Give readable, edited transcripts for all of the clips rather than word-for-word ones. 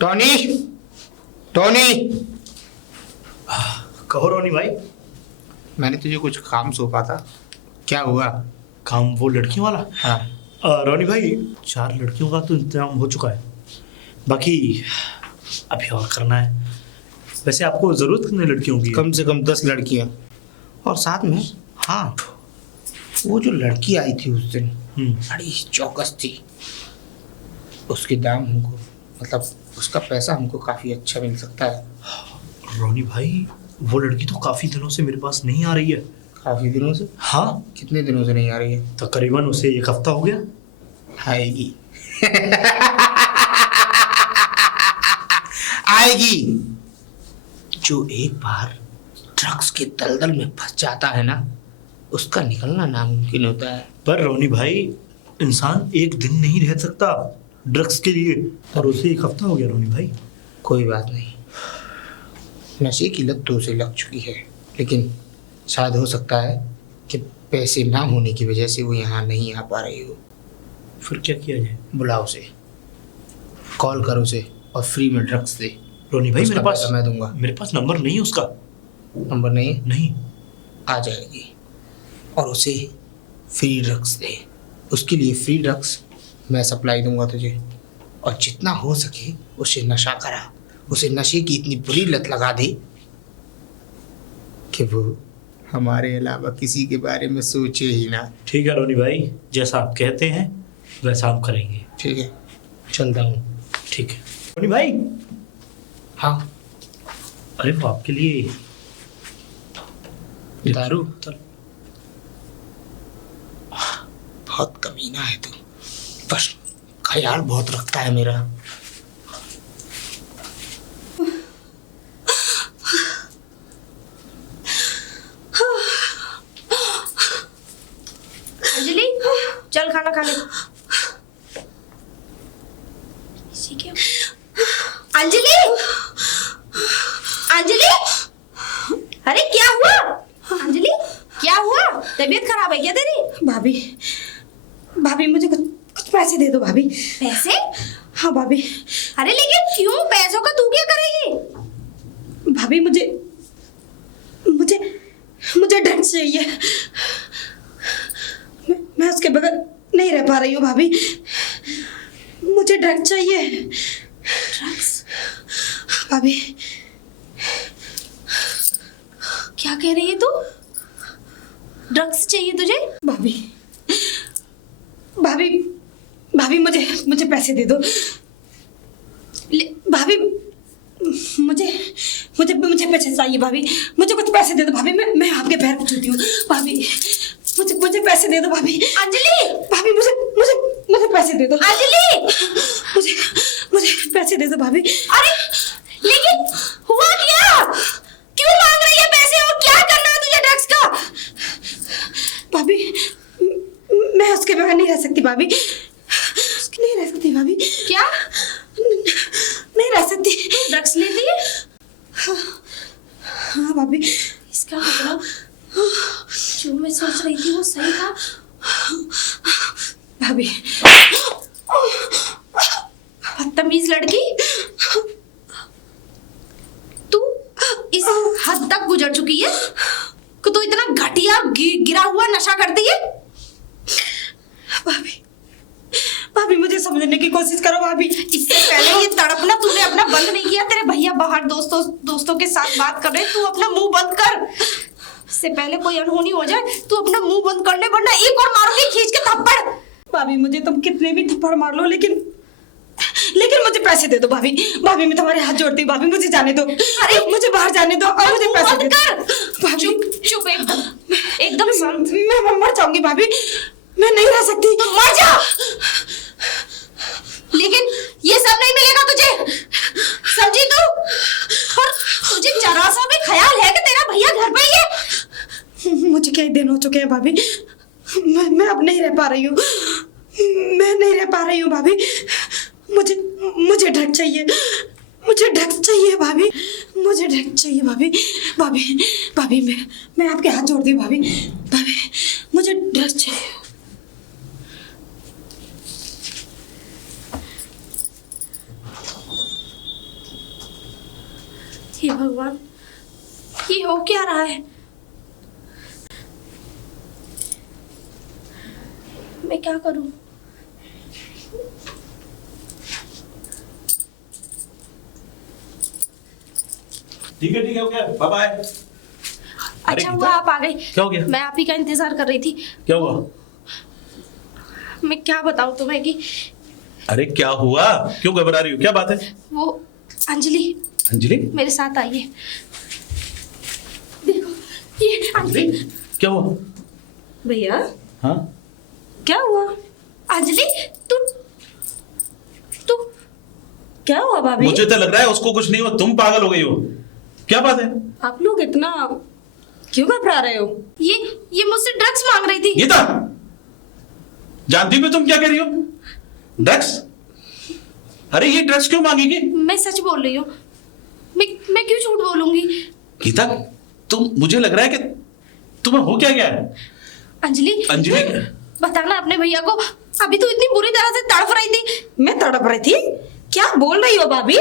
Tony, Tony. कहो रोनी भाई। मैंने तुझे कुछ काम सौंपा था, क्या हुआ? काम वो लड़कियों वाला? हाँ। रोनी भाई 4 लड़कियों का तो इंतजाम हो चुका है, बाकी अभी और करना है। वैसे आपको जरूरत कितने लड़कियों की है? कम से कम 10 लड़कियां, और साथ में हाँ, वो जो लड़की आई थी उस दिन बड़ी चौकस थी। उसके दाम हमको, मतलब उसका पैसा हमको काफी अच्छा मिल सकता है। रोनी भाई वो लड़की तो काफी दिनों से मेरे पास नहीं आ रही है। काफी दिनों से? हाँ। कितने दिनों से नहीं आ रही है? तकरीबन उसे 1 हफ्ता हो गया। आएगी। आएगी। जो एक बार ड्रग्स के दलदल में फंस जाता है ना, उसका निकलना नामुमकिन होता है। पर रोनी भाई इंसान एक दिन नहीं रह सकता ड्रग्स के लिए, और उसे 1 हफ्ता हो गया रोनी भाई। कोई बात नहीं, नशे की लत तो उसे लग चुकी है, लेकिन शायद हो सकता है कि पैसे ना होने की वजह से वो यहाँ नहीं आ पा रही हो। फिर क्या किया जाए? बुलाओ उसे, कॉल करो उसे और फ्री में ड्रग्स दे। रोनी भाई उसका पैसा मैं दूंगा। मेरे पास नंबर नहीं है उसका। नंबर नहीं है? नहीं। आ जाएगी, और उसे फ्री ड्रग्स दे। उसके लिए फ्री ड्रग्स मैं सप्लाई दूंगा तुझे, और जितना हो सके उसे नशा करा। उसे नशे की इतनी बुरी लत लगा दे कि वो हमारे अलावा किसी के बारे में सोचे ही ना। ठीक है रोनी भाई, जैसा आप कहते हैं वैसा हम करेंगे। ठीक है, चलता हूँ। ठीक है रोनी भाई। हाँ। अरे वो आपके लिए दारू? बहुत कमीना है तू, बस ख्याल बहुत रखता है मेरा। अंजलि चल खाना खा ले। अंजलि, अंजलि, अरे क्या हुआ? अंजलि क्या हुआ? तबीयत खराब है क्या तेरी? भाभी, भाभी मुझे कुछ पैसे दे दो भाभी। पैसे? हाँ भाभी। अरे लेकिन क्यों? पैसों का तू क्या करेगी? भाभी मुझे मुझे मुझे ड्रग्स चाहिए। मैं उसके बगैर नहीं रह पा रही हूँ भाभी। मुझे ड्रग्स चाहिए। ड्रग्स? भाभी क्या कह रही है तू? ड्रग्स चाहिए तुझे? भाभी, भाभी, भाभी मुझे पैसे दे दो। भाभी मुझे मुझे मुझे पैसे चाहिए भाभी। मुझे कुछ पैसे दे दो भाभी। मैं आपके पैर छूती हूँ भाभी। मुझे पैसे दे दो भाभी। अंजलि, भाभी मुझे मुझे मुझे पैसे दे दो। अंजलि, मुझे पैसे दे दो भाभी। अरे लेकिन हुआ क्या? क्यों मांग रही है पैसे, और क्या करना है तुझे ड्रग्स का? भाभी मैं उसके बगैर नहीं रह सकती भाभी। नहीं रह सकती भाभी। क्या? नहीं रह सकती। ड्रग्स लेती है? हाँ भाभी। इसका मतलब जो मैं सोच रही थी वो सही था। भाभी बदतमीज लड़की, तू इस हद तक गुजर चुकी है कि तू इतना घटिया गिरा हुआ नशा करती है। भाभी, भाभी मुझे समझने की कोशिश करो भाभी। इससे पहले ये तड़पना तूने अपना बंद नहीं किया। तेरे भैया बाहर दोस्तों के साथ बात कर रहे हैं, तू अपना मुंह बंद कर। इससे पहले कोई अनहोनी हो जाए तू अपना मुंह बंद कर ले, वरना एक और मारूंगी खींच के थप्पड़। भाभी मुझे तुम कितने भी थप्पड़ मार लो, लेकिन मुझे पैसे दे दो भाभी। भाभी मैं तुम्हारे हाथ जोड़ती हूँ भाभी, मुझे जाने दो। अरे मुझे बाहर जाने दो और मुझे पैसे दे दो भाभी। चुप एकदम शांत। मैं मर जाऊंगी भाभी। मैं नहीं रह सकती। मर जा, लेकिन ये सब नहीं मिलेगा तुझे, समझी तू? और तुझे जरा सा भी ख्याल है कि तेरा भैया घर पे ही है? मुझे कई दिन हो चुके हैं भाभी। मैं अब नहीं रह पा रही हूँ। मैं नहीं रह पा रही हूँ भाभी। मुझे ड्रग्स चाहिए। मुझे ड्रग्स चाहिए भाभी। मुझे ड्रग्स चाहिए भाभी। भाभी भाभी मैं आपके हाथ जोड़ती हूँ भाभी। भाभी मुझे ड्रग्स चाहिए। हे भगवान, ये हो क्या रहा है? मैं क्या करूं? ठीक है हो गया, बाय बाय। अच्छा हुआ आप आ गए। क्या हो गया? मैं आप ही का इंतजार कर रही थी। क्या हुआ? मैं क्या बताऊं तुम्हें कि अरे क्या हुआ, क्यों घबरा रही हो, क्या बात है? वो अंजलि अंजलि? मेरे साथ आई है। देखो ये अंजलि। क्या हुआ? भैया हाँ क्या हुआ? अंजलि तू तू क्या हुआ भाभी? मुझे तो लग रहा है उसको कुछ नहीं हुआ, तुम पागल हो गई हो। क्या बात है? आप लोग इतना क्यों घबरा रहे हो? ये मुझसे ड्रग्स मांग रही थी। गीता, जानती भी तुम क्या कह रही हो? ड्रग्स? अरे ये ड्रग्स क्यों मांगेगी? मैं सच बोल रही हूँ। मैं क्यों झूठ बोलूंगी? गीता, तुम, मुझे लग रहा है कि तुम्हें हो क्या गया है? अंजलि अंजलि? बताना अपने भैया को। अभी तो इतनी बुरी तरह से तड़प रही थी। मैं तड़प रही थी? क्या बोल रही हो भाभी?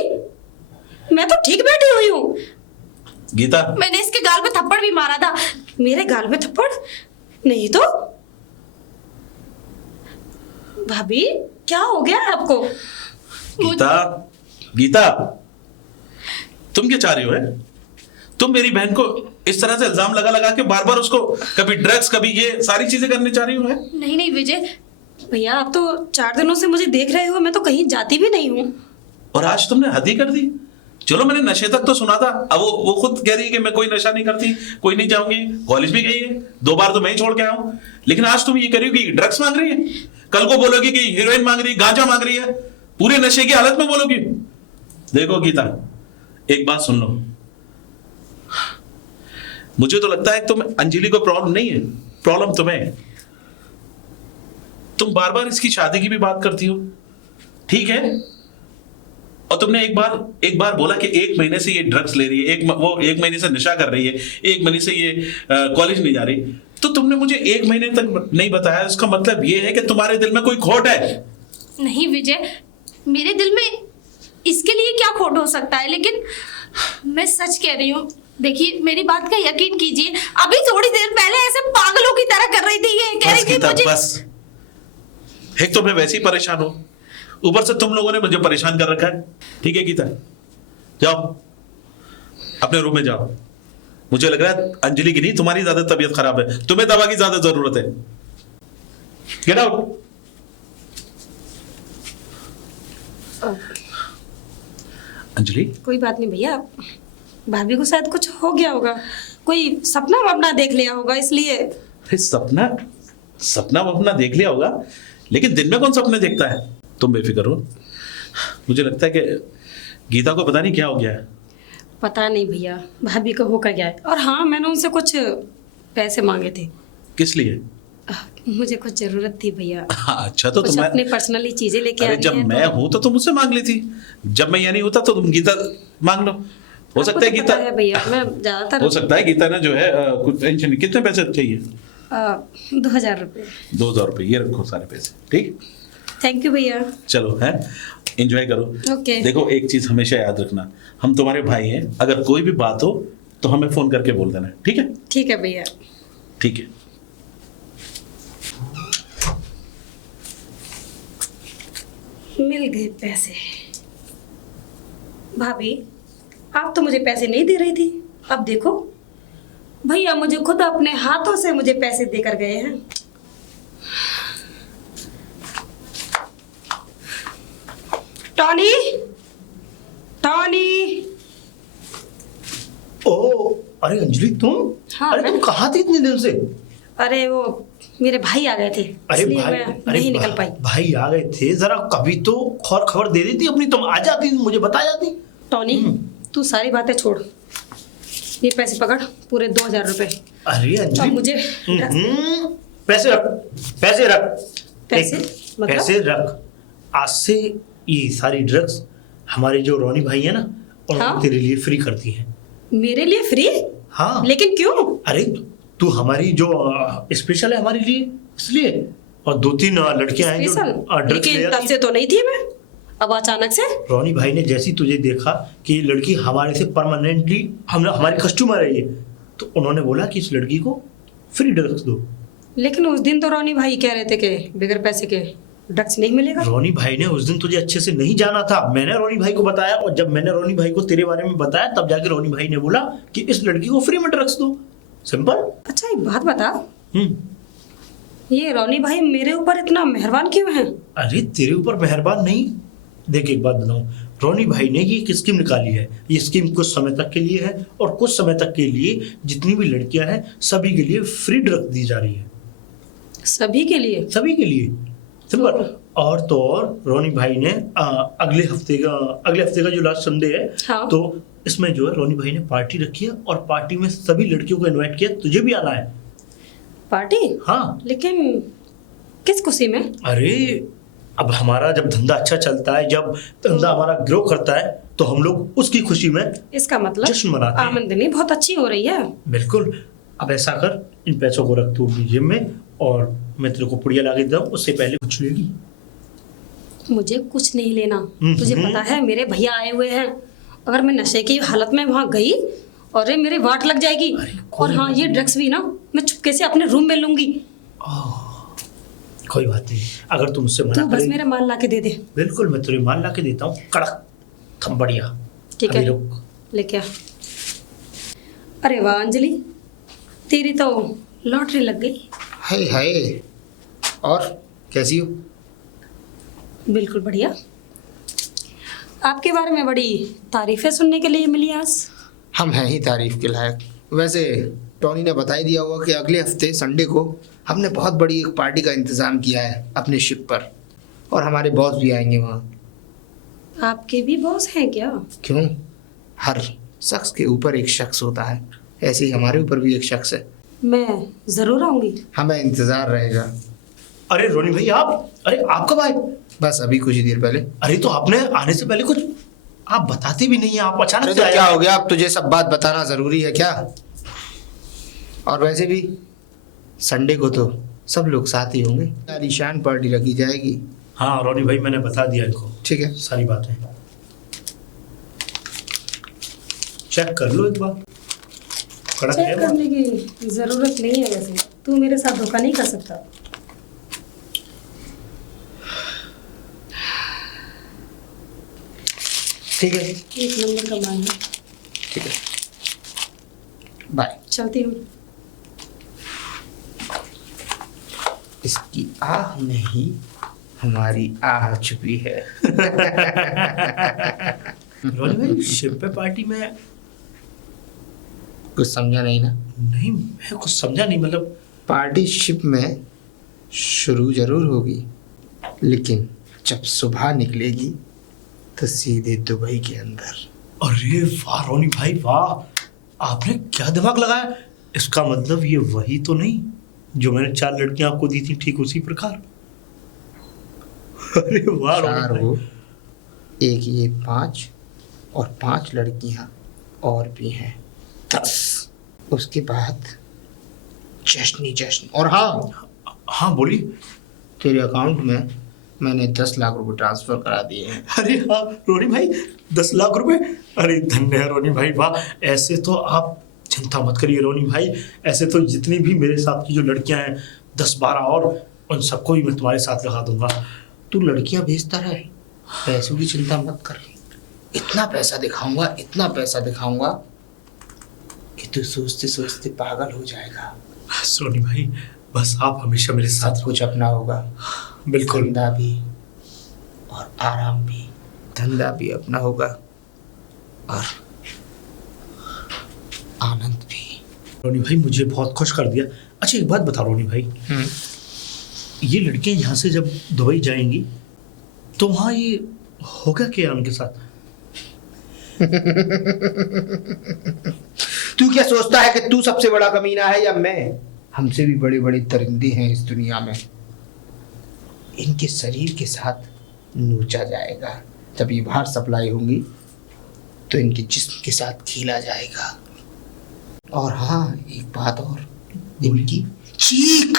मैं तो ठीक बैठी हुई हूँ। गीता, मैंने इसके गाल पे थप्पड़ भी मारा था। मेरे गाल में थप्पड़? नहीं तो भाभी क्या हो गया आपको? गीता, गीता, तुम क्या चाह रही हो है? तुम मेरी बहन को इस तरह से इल्जाम लगा लगा के बार बार उसको कभी ड्रग्स कभी ये सारी चीजें करने चाह रही हो है? नहीं विजय, भैया आप तो 4 दिनों से मुझे देख रहे हो, मैं तो कहीं जाती भी नहीं हूँ। और आज तुमने हद ही कर दी। चलो मैंने नशे तक तो सुना था, अब वो खुद कह रही है कि मैं कोई नशा नहीं करती, कोई नहीं जाऊंगी, कॉलेज भी गई है, 2 बार तो मैं ही छोड़ के आया हूं। लेकिन आज तुम ये करी हो कि ड्रग्स मांग रही है, कल को बोलोगी कि हीरोइन मांग रही है, गांजा मांग रही है, पूरे नशे की हालत में बोलोगी। देखो गीता, एक बात सुन लो, मुझे तो लगता है तुम अंजलि को प्रॉब्लम नहीं है, प्रॉब्लम तुम्हें है। तुम बार बार इसकी शादी की भी बात करती हो, ठीक है, और तुमने एक बार बोला कि 1 महीने से ये ड्रग्स ले रही है, 1 महीने से नशा कर रही है, 1 महीने से ये कॉलेज नहीं जा रही। तो तुमने मुझे 1 महीने तक नहीं बताया, इसका मतलब ये है कि तुम्हारे दिल में कोई खोट है। नहीं विजय, मेरे दिल में इसके लिए क्या खोट हो सकता है, लेकिन मैं सच कह रही हूँ। देखिए मेरी बात का यकीन कीजिए, अभी थोड़ी देर पहले ऐसे पागलों की तरह कर रही थी, ये कह रही थी मुझे। बस, एक तो मैं वैसे ही परेशान हूं, ऊपर से तुम लोगों ने मुझे परेशान कर रखा है। ठीक है गीता, जाओ अपने रूम में जाओ। मुझे लग रहा है अंजलि की नहीं, तुम्हारी ज्यादा तबीयत खराब है, तुम्हें दवा की ज्यादा जरूरत है। Get out. अंजलि, कोई बात नहीं भैया, भाभी को शायद कुछ हो गया होगा, कोई सपना वपना देख लिया होगा इसलिए। अरे सपना वपना देख लिया होगा, लेकिन दिन में कौन सपने देखता है? तुम बेफिक्र हो, मुझे लगता है कि गीता को पता नहीं क्या हो गया है। पता नहीं भैया भाभी को हो क्या गया है। और हाँ, मैंने उनसे कुछ पैसे मांगे थे। किस लिए? मुझे कुछ जरूरत थी भैया। अच्छा, तो कुछ तुम अपनी पर्सनली चीजें लेके अरे आनी जब है मैं हूं तो तुम मुझसे मांग ली थी, जब मैं यहाँ नहीं होता तो तुम गीता मांग लो। हो सकता है गीता है भैया, मैं ज्यादातर हो सकता है गीता ना जो है कुछ टेंशन। कितने पैसे चाहिए? 2000 रुपये। 2000 रुपये, ये रखो सारे पैसे। ठीक, थैंक यू भैया। चलो है, एंजॉय करो। ओके। देखो एक चीज हमेशा याद रखना, हम तुम्हारे भाई हैं, अगर कोई भी बात हो तो हमें फोन करके बोल देना, ठीक है? ठीक है भैया। ठीक है। मिल गए पैसे। भाभी आप तो मुझे पैसे नहीं दे रही थी, अब देखो भैया मुझे खुद अपने हाथों से मुझे पैसे देकर गए हैं। Tony, Tony. ओ, अरे अंजलि तुम? हाँ, अरे तुम कहाँ थी इतने दिन से? अरे वो मेरे भाई आ गए थे, अरे इसलिए भाई, मैं नहीं निकल पाई। भाई आ गए थे, जरा कभी तो खबर दे देती अपनी, तुम आ जाती, मुझे बता जाती। टॉनी तू सारी बातें छोड़, ये पैसे पकड़, पूरे 2000 रुपए। अरे अब अंजलि, मुझे पैसे रख, पैसे रख। पैसे? मतलब? पैसे रख। आज से ये सारी ड्रग्स हमारे जो रोनी भाई है ना, उनको हाँ? तेरे लिए फ्री करती हैं। मेरे लिए फ्री? हाँ। लेकिन क्यों? अरे तू हमारी जो स्पेशल है हमारे लिए, इसलिए। और 2-3 लड़कियां हैं जो स्पेशल? ड्रग्स लेकिन ले तब आती से तो नहीं थी मैं। अब अचानक से? रोनी भाई ने जैसी तुझे देखा कि ये लड़की हमारे से परमानेंटली हमारी कस्टमर है ये, तो उन्होंने बोला कि इस लड़की को फ्री ड्रग्स दो। लेकिन उस दिन तो रोनी भाई कह रहे थे कि बगैर पैसे के ड्रग्स नहीं मिलेगा। रोनी भाई ने उस दिन तुझे अच्छे से नहीं जाना था, मैंने रोनी भाई को बताया, और जब मैंने रोनी भाई को तेरे बारे में बताया तब जाके रोनी भाई ने बोला कि इस लड़की को फ्री में ड्रग्स दो। सिंपल। अच्छा एक बात बता, ये रोनी भाई मेरे ऊपर इतना मेहरबान क्यों है? अरे तेरे ऊपर मेहरबान नहीं, देख एक बात बताऊं, रोनी भाई ने ये एक स्कीम निकाली है। ये स्कीम कुछ समय तक के लिए है और कुछ समय तक के लिए जितनी भी लड़कियां हैं सभी के लिए फ्री ड्रग्स दी जा रही है। सभी के लिए? सभी के लिए, सिंपल। और तो और रोनी भाई ने अगले हफ्ते का जो लास्ट संडे है, हाँ। तो इसमें जो है रोनी भाई ने पार्टी रखी है और पार्टी में सभी लड़कियों को इनवाइट किया, तुझे भी आना है। पार्टी? हाँ। लेकिन किस खुशी में? अरे अब हमारा जब धंधा अच्छा चलता है, जब धंधा हमारा ग्रो करता है, तो हम लोग उसकी खुशी में इसका मतलब जश्न मनाते हैं। आमदनी बहुत अच्छी हो रही है। बिल्कुल। अब ऐसा कर, इन पैसों को रख तू अपनी जेब में और मैं तेरे को पुड़िया ला के देता हूँ, उससे पहले कुछ लेगी? मुझे कुछ नहीं लेना। तुझे पता है मेरे भैया आए हुए हैं, अगर मैं नशे की हालत में वहां गई और मेरे वाट लग जाएगी। और हाँ, ये ड्रग्स भी ना मैं चुपके से अपने रूम में लूंगी। कोई बात नहीं, अगर तुम मुझसे तू मना बस करेगी। मेरा माल ला के दे दे। बिल्कुल, मैं तुझे माल ला के देता हूँ, कड़क थम बढ़िया। ठीक अभी है, रुक। लेके आ। अरे वाह अंजलि, तेरी तो लॉटरी लग गई। हाय हाय, और कैसी हो? बिल्कुल बढ़िया। आपके बारे में बड़ी तारीफें सुनने के लिए मिली आज। हम हैं ही तारीफ के लायक। वैसे टॉनी ने बता ही दिया होगा कि अगले हफ्ते संडे को हमने बहुत बड़ी एक पार्टी का इंतज़ाम किया है अपने शिप पर, और हमारे बॉस भी आएंगे वहाँ। आपके भी बॉस हैं क्या? क्यों? हर शख्स के ऊपर एक शख्स होता है, ऐसे ही हमारे ऊपर भी एक शख्स है। मैं जरूर आऊंगी। हमें इंतज़ार रहेगा। अरे रोनी भाई आप कब आए? बस अभी कुछ ही देर पहले। अरे तो आपने आने से पहले कुछ आप बताते भी नहीं है, आप अचानक अरे से तो आए। क्या हो गया, अब तुझे सब बात बताना ज़रूरी है क्या? और वैसे भी संडे को तो सब लोग साथ ही होंगे, आलीशान पार्टी रखी जाएगी। हाँ रोनी भाई, मैंने बता दिया इनको ठीक है, सारी बातें। चेक कर लो एक बार, कड़क चेक है करने की जरूरत नहीं है। वैसे तू मेरे साथ धोखा नहीं कर सकता। ठीक है, एक नंबर का माल है। ठीक है, बाय। चलती हूँ। इसकी आह में ही हमारी आह छुपी है। रोनी भाई, शिप पे पार्टी में कुछ समझा नहीं ना? नहीं, मैं कुछ समझा नहीं, मतलब पार्टी शिप में शुरू जरूर होगी, लेकिन जब सुबह निकलेगी तो सीधे दुबई के अंदर। अरे वाह रोनी भाई वाह, आपने क्या दिमाग लगाया। इसका मतलब ये वही तो नहीं जो मैंने 4 लड़कियां आपको दी थी, ठीक उसी प्रकार। अरे वाह रोनी 4 भाई। वो, एक ये 5, और 5 लड़कियां और भी हैं 10। उसके बाद जश्न ही जश्न। और हाँ, हाँ बोली। तेरे अकाउंट में मैंने 10 लाख रुपए ट्रांसफर करा दिए हैं। अरे हाँ रोनी भाई, 10 लाख रुपए। अरे धन्य है रोनी भाई, वाह। ऐसे तो आप चिंता मत करिए रोनी भाई, ऐसे तो जितनी भी मेरे साथ की जो लड़कियां हैं 10-12 और, उन सबको भी मैं तुम्हारे साथ लगा दूंगा। तू लड़कियां भेजता रहे, पैसों की चिंता मत कर। इतना पैसा दिखाऊंगा, इतना पैसा दिखाऊंगा कि तू सोचते सोचते पागल हो जाएगा। बस रोनी भाई, बस आप हमेशा मेरे साथ सब कुछ अपना होगा, बिल्कुल। धंधा भी और आराम भी। धंधा भी अपना होगा और आनंद भी। रोनी भाई, मुझे बहुत खुश कर दिया। अच्छा एक बात बता रोनी भाई, ये लड़कियां यहाँ से जब दुबई जाएंगी तो वहाँ ये होगा क्या उनके साथ? तू क्या सोचता है कि तू सबसे बड़ा कमीना है या मैं? हमसे भी बड़े बड़े दरिंदे हैं इस दुनिया में। इनके शरीर के साथ नोचा जाएगा, जब ये बाहर सप्लाई होंगी तो इनके जिस्म के साथ खेला जाएगा। और हाँ, एक बात और, इनकी चीख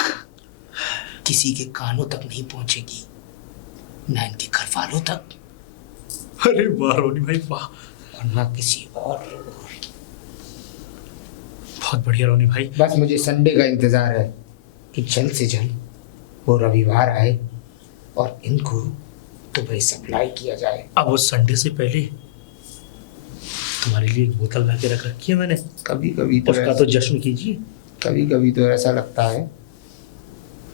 किसी के कानों तक नहीं पहुंचेगी, ना इनके घर वालों तक अरे वाह रोनी भाई वाह, वरना किसी और। बहुत बढ़िया रोनी भाई। बस मुझे संडे का इंतजार है कि जल्द से जल्द वो रविवार आए और इनको तुम्हें सप्लाई किया जाए। अब वो संडे से पहले तुम्हारे लिए एक बोतल ला के रख रखी है मैंने, कभी कभी तो उसका तो जश्न कीजिए। कभी कभी तो ऐसा लगता है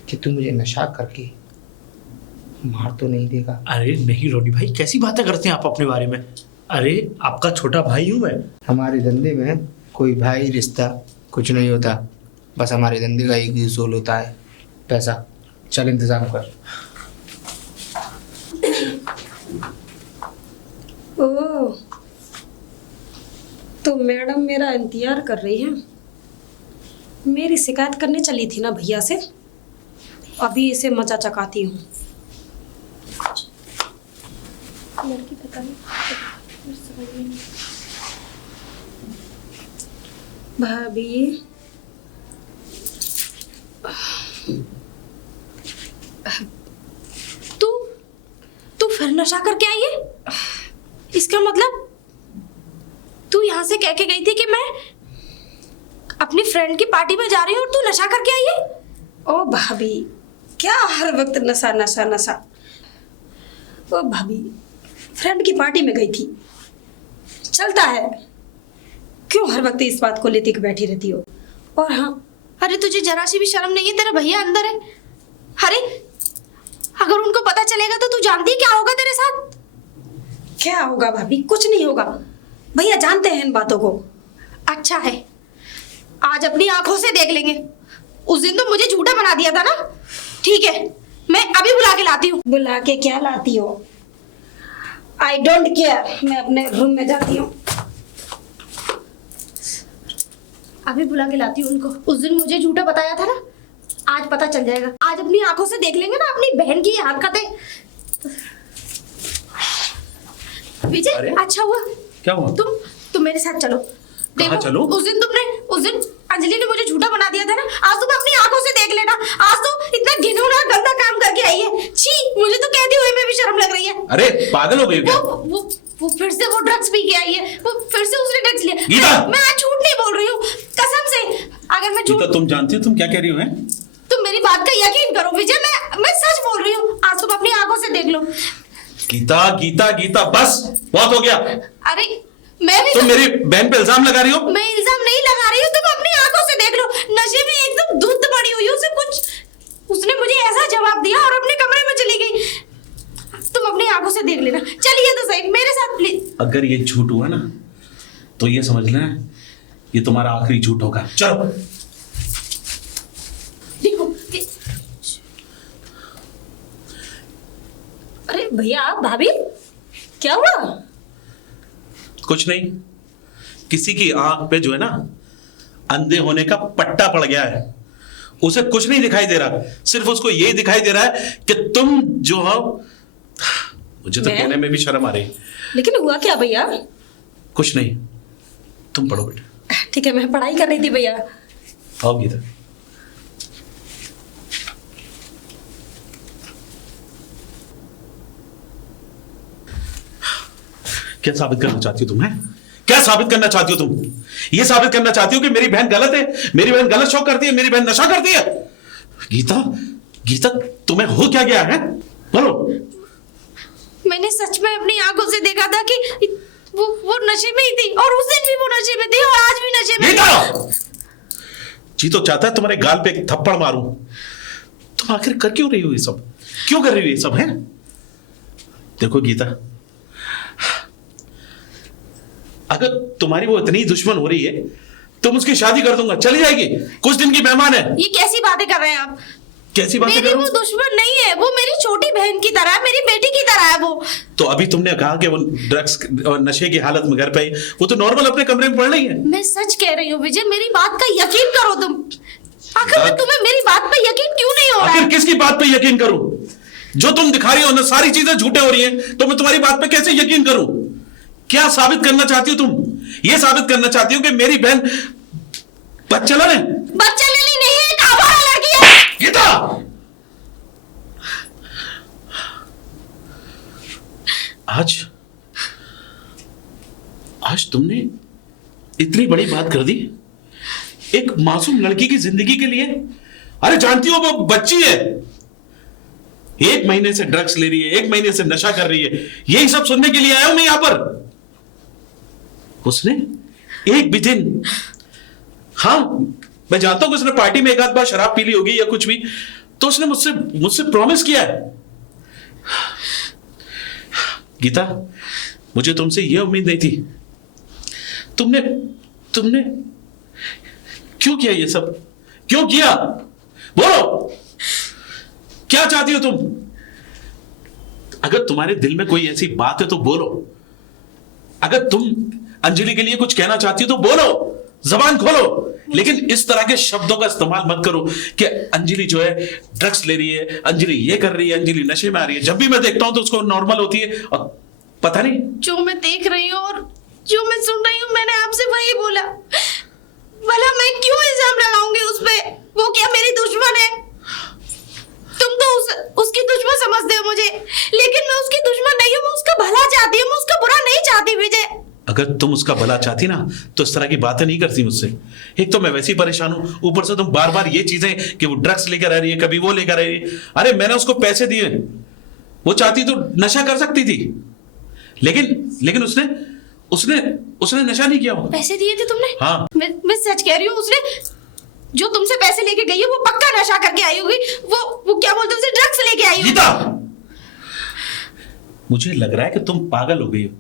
कि तू मुझे नशा करके मार तो नहीं देगा। अरे नहीं रोनी भाई, कैसी बातें करते हैं आप अपने बारे में। अरे आपका छोटा भाई हूं मैं। हमारे धंधे में कोई भाई रिश्ता कुछ नहीं होता, बस हमारे धंधे का एक ही उसूल होता है, पैसा। चल इंतजाम कर। ओह, तो मैडम मेरा इंतजार कर रही है। मेरी शिकायत करने चली थी ना भैया से, अभी इसे मजा चकाती हूँ। लड़की पता नहीं, समझ में नहीं। भाभी, तू फिर नशा करके आई है? इसका मतलब तू यहाँ से कह के गई थी कि मैं अपनी फ्रेंड की पार्टी में जा रही हूँ और तू नशा करके आई है? ओ भाभी, क्या हर वक्त नशा नशा नशा। ओ भाभी, फ्रेंड की पार्टी में गई थी, चलता है, क्यों हर वक्त इस बात को लेती के बैठी रहती हो? और हाँ, अरे तुझे जरा सी भी शर्म नहीं है? तेरा भैया अंदर है। अरे अगर उनको पता चलेगा तो तू जानती है क्या होगा तेरे साथ? क्या होगा भाभी? कुछ नहीं होगा, भैया जानते हैं इन बातों को। अच्छा है, आज अपनी आंखों से देख लेंगे। उस दिन तो मुझे झूठा बना दिया था ना। ठीक है, मैं अभी बुला के लाती हूँ। बुला के क्या लाती हो? आई डोंट केयर, मैं अपने रूम में जाती हूँ। अभी बुला के लाती हूँ उनको। उस दिन मुझे झूठा बताया था ना, आज पता चल जाएगा। आज अपनी आंखों से देख लेंगे ना अपनी बहन की हरकतें। विजय, अच्छा हुआ। क्या हुआ? तुम मेरे साथ चलो। कहाँ चलो? उस दिन अंजलि ने मुझे झूठा बना दिया था ना, आज तुम अपनी आंखों से देख लेना। आज तो इतना घिनौना गंदा काम करके आई है। छी, मुझे तो कहती हुए में भी शर्म लग रही है। अरे पागल हो गई क्या? वो फिर से वो ड्रग्स पी के आई है। वो फिर से उसने ड्रग्स लिया। गीता! मैं आज झूठ नहीं बोल रही हूँ, कसम से। अगर मैं झूठ, गीता तुम जानती हो तुम क्या कह रही हो? हैं? तुम मेरी बात का यकीन करो विजय, मैं सच बोल रही हूँ। आज तुम अपनी आंखों से देख लो। गीता गीता गीता, बस बहुत हो गया। अरे मैं भी तुम मेरी बहन पे इल्जाम लगा रही हो। मैं इल्जाम नहीं लगा रही हूँ, तुम अपनी आंखों से देख लो। नशे में एकदम धुंध पड़ी हुई उसे कुछ, उसने मुझे ऐसा जवाब दिया और अपने कमरे में चली गई। तुम अपनी आंखों से देख लेना। चलिए तो सही मेरे साथ प्लीज। अगर ये झूठ हुआ ना तो ये समझ लेना ये तुम्हारा आखिरी झूठ होगा। चलो। देखो अरे भैया, भाभी, क्या हुआ? कुछ नहीं, किसी की आंख पे जो है ना अंधे होने का पट्टा पड़ गया है। उसे कुछ नहीं दिखाई दे रहा, सिर्फ उसको यही दिखाई दे रहा है कि तुम जो हो। मुझे तो कहने में भी शर्म आ रही। लेकिन हुआ क्या भैया? कुछ नहीं, तुम पढ़ो बेटा। ठीक है, मैं पढ़ाई कर रही थी भैया। आओ गीता। क्या साबित करना चाहती हो तुम? हैं क्या साबित करना चाहती हो तुम? ये साबित करना चाहती हो कि मेरी बहन गलत है, मेरी बहन गलत शौक करती है, मेरी बहन नशा करती है? गीता गीता, तुम्हें हो क्या गया है? बोलो। मैंने सच में अपनी आंखों से देखा था कि वो नशे में ही थी, और उस दिन भी वो नशे में थी और आज भी नशे में गीता! जी तो चाहता है तुम्हारे गाल पे एक थप्पड़ मारूं। तुम आखिर कर क्यों रही हो ये सब? क्यों कर रही हो ये सब? है देखो गीता, अगर तुम्हारी वो इतनी दुश्मन हो रही है तो मैं उसकी शादी कर दूंगा, चली जाएगी, कुछ दिन की मेहमान है। ये कैसी बातें कर रहे हैं आप? कैसी बातें मेरी कर रहे वो हो? दुश्मन नहीं है, वो मेरी छोटी बहन की तरह है, मेरी बेटी की तरह है वो। तो अभी तुमने कहा कि वो ड्रग्स और नशे की हालत में घर पे आई, वो तो नॉर्मल अपने कमरे में पड़ रही है। मैं सच कह रही हूँ विजय, मेरी बात का यकीन करो तुम। आखिर तुम्हें मेरी बात पे यकीन क्यों नहीं हो रहा है? आखिर किसकी बात पे यकीन करूं? जो तुम दिखा रही हो ना सारी चीजें झूठे हो रही हैं, तो मैं तुम्हारी बात पे कैसे यकीन करूं? क्या साबित करना चाहती हो तुम? ये साबित करना चाहती हो कि मेरी बहन बच्चा ले नहीं है, एक आवारा लड़की है। गीता! आज तुमने इतनी बड़ी बात कर दी एक मासूम लड़की की जिंदगी के लिए। अरे जानती हो वो बच्ची है, 1 महीने से ड्रग्स ले रही है, 1 महीने से नशा कर रही है, यही सब सुनने के लिए आया हूं मैं यहां पर। उसने एक भी दिन, हाँ मैं जानता हूं कि उसने पार्टी में एक आध बार शराब पी ली होगी या कुछ भी, तो उसने मुझसे प्रॉमिस किया है। गीता, मुझे तुमसे यह उम्मीद नहीं थी। तुमने क्यों किया ये सब? क्यों किया? बोलो, क्या चाहती हो तुम? अगर तुम्हारे दिल में कोई ऐसी बात है तो बोलो। अगर तुम अंजलि के लिए कुछ कहना चाहती हो तो बोलो, जबान खोलो, लेकिन इस तरह के शब्दों का इस्तेमाल मत करो कि अंजलि जो है ड्रग्स ले रही है, अंजलि ये कर रही है, अंजलि नशे में आ रही है। जब भी मैं देखता हूं तो उसको नॉर्मल होती है और पता नहीं। जो मैं देख रही हूँ और जो मैं सुन रही हूँ, मैंने आपसे वही बोला। भला मैं क्यों इल्जाम लगाऊंगी उस पे? वो क्या मेरी दुश्मन है? तुम तो उसकी दुश्मन समझते हो मुझे, लेकिन मैं उसकी दुश्मन नहीं हूँ। मैं उसका भला चाहती हूँ, मैं उसका बुरा नहीं चाहती विजय। अगर तुम उसका भला चाहती ना तो इस तरह की बातें नहीं करती मुझसे। एक तो मैं वैसे ही परेशान हूं, ऊपर से तुम बार बार ये चीजें कि वो ड्रग्स लेकर आ रही है, कभी वो लेकर आ रही है। अरे मैंने उसको पैसे दिए, वो चाहती तो नशा कर सकती थी, लेकिन उसने नशा नहीं किया। वो पैसे दिए थे तुमने? हाँ। मैं सच कह रही हूँ, उसने जो तुमसे पैसे लेके गई है वो पक्का नशा करके आई होगी। वो क्या बोलते हैं उसे, ड्रग्स लेके आई होगी। गीता, मुझे लग रहा है कि तुम पागल हो गई हो।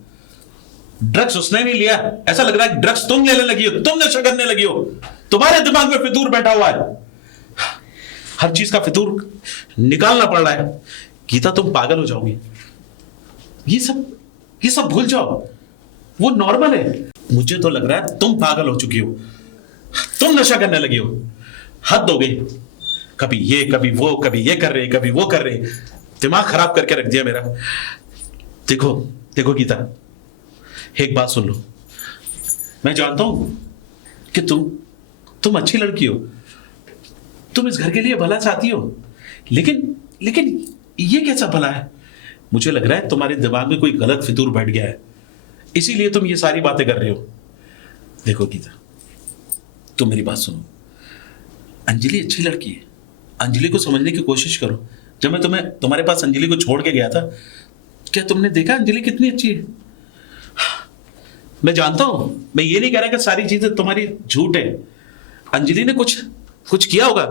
ड्रग्स उसने नहीं लिया, ऐसा लग रहा है ड्रग्स तुम लेने लगी हो, तुम नशा करने लगी हो। तुम्हारे दिमाग में फितूर बैठा हुआ है, हर चीज का फितूर निकालना पड़ रहा है। गीता, तुम पागल हो जाओगी। ये सब भूल जाओ, वो नॉर्मल है। मुझे तो लग रहा है तुम पागल हो चुकी हो, तुम नशा करने लगी हो। हद हो गई, कभी ये कभी वो, कभी ये कर रहे कभी वो कर रहे, दिमाग खराब करके रख दिया मेरा। देखो गीता, एक बात सुन लो। मैं जानता हूं कि तुम अच्छी लड़की हो, तुम इस घर के लिए भला चाहती हो, लेकिन ये कैसा भला है? मुझे लग रहा है तुम्हारे दिमाग में कोई गलत फितूर बैठ गया है, इसीलिए तुम ये सारी बातें कर रहे हो। देखो गीता, तुम मेरी बात सुनो। अंजलि अच्छी लड़की है, अंजलि को समझने की कोशिश करो। जब मैं तुम्हारे पास अंजलि को छोड़ के गया था, क्या तुमने देखा अंजलि कितनी अच्छी है? मैं जानता हूं, मैं ये नहीं कह रहा कि सारी चीजें तुम्हारी झूठ है। अंजलि ने कुछ किया होगा,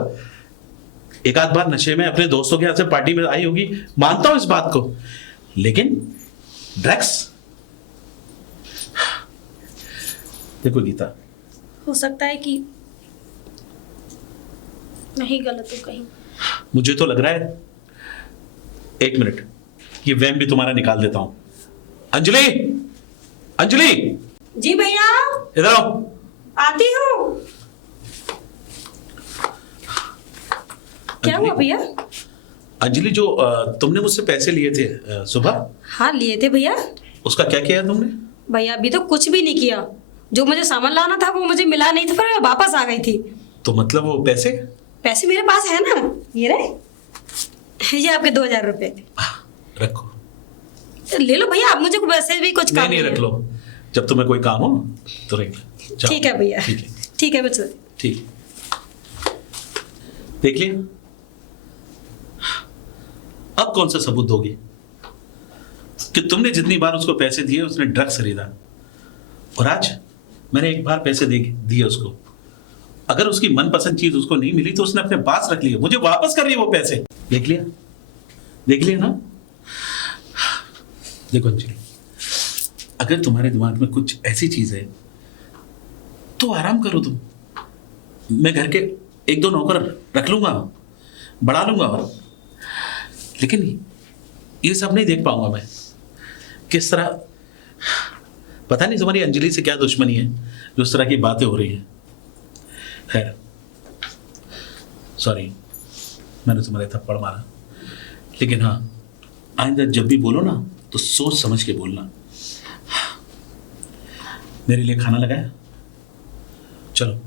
एक आध बार नशे में अपने दोस्तों के यहाँ से पार्टी में आई होगी, मानता हूं इस बात को, लेकिन ड्रग्स। देखो गीता, हो सकता है कि मैं ही गलत हूँ कहीं। मुझे तो लग रहा है, 1 मिनट, ये वैम भी तुम्हारा निकाल देता हूं। अंजलि जी भैया, इधर आओ। आती हूँ। क्या हुआ भैया? अंजलि, जो तुमने मुझसे पैसे लिए थे सुबह, हाँ लिए थे भैया। उसका क्या किया तुमने? भैया अभी तो कुछ भी नहीं किया। जो मुझे सामान लाना था वो मुझे मिला नहीं था, फिर मैं वापस आ गई थी। तो मतलब वो पैसे मेरे पास है ना, ये रहे, ये आपके 2000 रुपए। रखो। ले लो भैया, आप मुझे वैसे भी कुछ काम नहीं, रख लो, जब तुम्हें कोई काम हो तो रख लो। ठीक है भैया, ठीक है बच्चों, ठीक। देख लिया, अब कौन सा सबूत दोगी कि तुमने जितनी बार उसको पैसे दिए उसने ड्रग्स खरीदा, और आज मैंने एक बार पैसे दिए उसको। अगर उसकी मनपसंद चीज उसको नहीं मिली तो उसने अपने पास रख लिया, मुझे वापस कर रही है वो पैसे। देख लिया ना। देखो अंजलि, अगर तुम्हारे दिमाग में कुछ ऐसी चीज है तो आराम करो तुम। मैं घर के 1-2 नौकर रख लूंगा, बढ़ा लूंगा, लेकिन ये सब नहीं देख पाऊंगा मैं। किस तरह, पता नहीं तुम्हारी अंजलि से क्या दुश्मनी है जो इस तरह की बातें हो रही हैं। खैर, सॉरी, मैंने तुम्हारे थप्पड़ मारा, लेकिन हाँ, आइंदा जब भी बोलो ना तो सोच समझ के बोलना। मेरे लिए खाना लगाया? चलो।